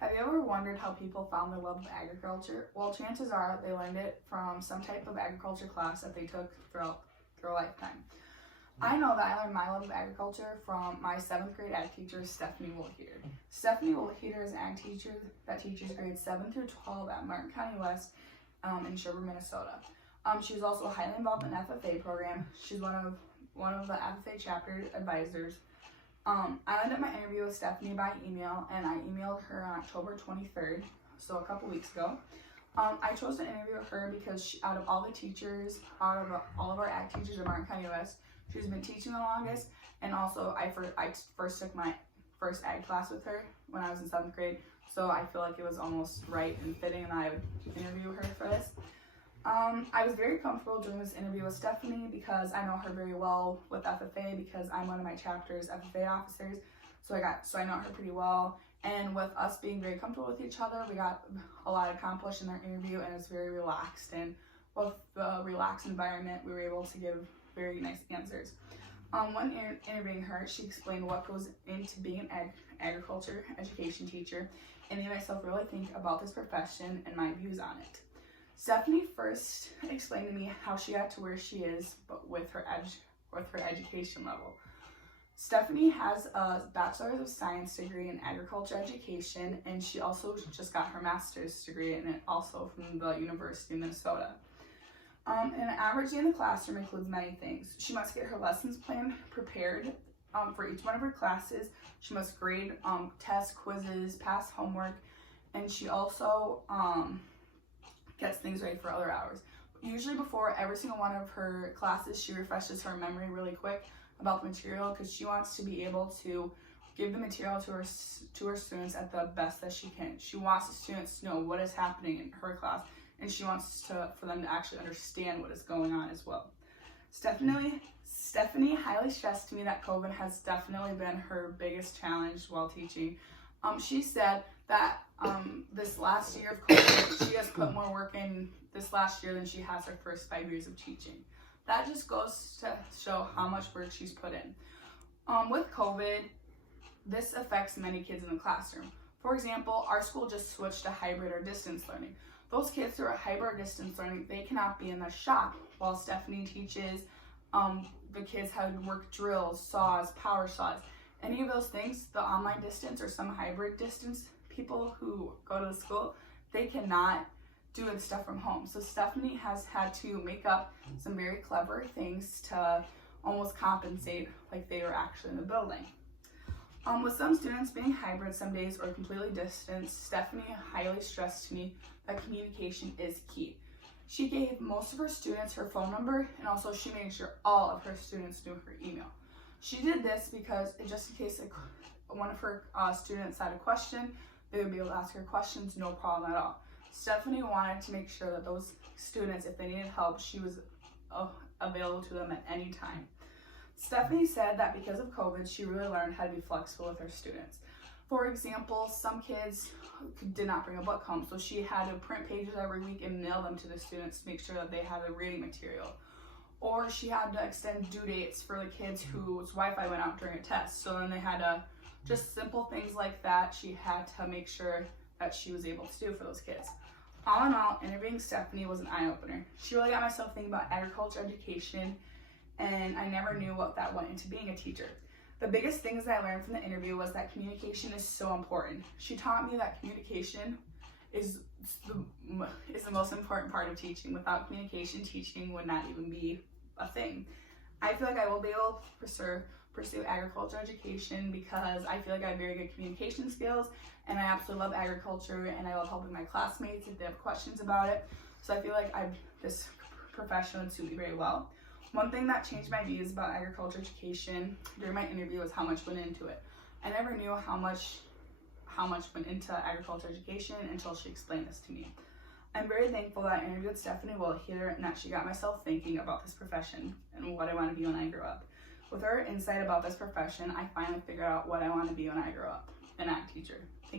Have you ever wondered how people found their love of agriculture? Well, chances are they learned it from some type of agriculture class that they took throughout their lifetime. I know that I learned my love of agriculture from my 7th grade ag teacher, Stephanie Woolheater. Stephanie Woolheater is an ag teacher that teaches grades 7 through 12 at Martin County West in Sherburne, Minnesota. She's also highly involved in the FFA program. She's one of the FFA chapter advisors. I lined up my interview with Stephanie by email, and I emailed her on October 23rd, so a couple weeks ago. I chose to interview her because out of all the teachers, out of all of our ag teachers at Martin County West, she's been teaching the longest, and also I first took my first ag class with her when I was in 7th grade, so I feel like it was almost right and fitting that I would interview her for this. I was very comfortable doing this interview with Stephanie because I know her very well with FFA because I'm one of my chapter's FFA officers, so I know her pretty well. And with us being very comfortable with each other, we got a lot accomplished in our interview, and it's very relaxed. And with the relaxed environment, we were able to give very nice answers. When interviewing her, she explained what goes into being an agriculture education teacher, and made myself really think about this profession and my views on it. Stephanie first explained to me how she got to where she is, but with her education level. Stephanie has a Bachelor's of Science degree in agriculture education, and she also just got her master's degree in it, also from the University of Minnesota. An average day in the classroom includes many things. She must get her lessons plan prepared for each one of her classes. She must grade tests, quizzes, pass homework, and she also gets things ready for other hours. Usually before every single one of her classes, she refreshes her memory really quick about the material because she wants to be able to give the material to her students at the best that she can. She wants the students to know what is happening in her class, and she wants for them to actually understand what is going on as well. Stephanie highly stressed to me that COVID has definitely been her biggest challenge while teaching. She said that this last year of COVID, she has put more work in this last year than she has her first 5 years of teaching. That just goes to show how much work she's put in. With COVID, this affects many kids in the classroom. For example, our school just switched to hybrid or distance learning. Those kids who are hybrid or distance learning, they cannot be in the shop while Stephanie teaches the kids how to work drills, saws, power saws. Any of those things, the online distance or some hybrid distance people who go to the school, they cannot do the stuff from home. So Stephanie has had to make up some very clever things to almost compensate like they were actually in the building. With some students being hybrid some days or completely distant, Stephanie highly stressed to me that communication is key. She gave most of her students her phone number, and also she made sure all of her students knew her email. She did this because just in case one of her students had a question, they would be able to ask her questions, no problem at all. Stephanie wanted to make sure that those students, if they needed help, she was available to them at any time. Stephanie said that because of COVID, she really learned how to be flexible with her students. For example, some kids did not bring a book home, so she had to print pages every week and mail them to the students to make sure that they had the reading material. Or she had to extend due dates for the kids whose Wi-Fi went out during a test, so then they had to, just simple things like that, she had to make sure that she was able to do for those kids. All in all, interviewing Stephanie was an eye-opener. She really got myself thinking about agriculture education, and I never knew what that went into being a teacher. The biggest things that I learned from the interview was that communication is so important. She taught me that communication is the most important part of teaching. Without communication, teaching would not even be a thing. I feel like I will be able to pursue agriculture education because I feel like I have very good communication skills, and I absolutely love agriculture, and I love helping my classmates if they have questions about it. So I feel like this profession would suit me very well. One thing that changed my views about agriculture education during my interview was how much went into it. I never knew how much went into agriculture education until she explained this to me. I'm very thankful that I interviewed Stephanie Woolheater and that she got myself thinking about this profession and what I want to be when I grow up. With her insight about this profession, I finally figured out what I want to be when I grow up, an ag teacher. Thank you.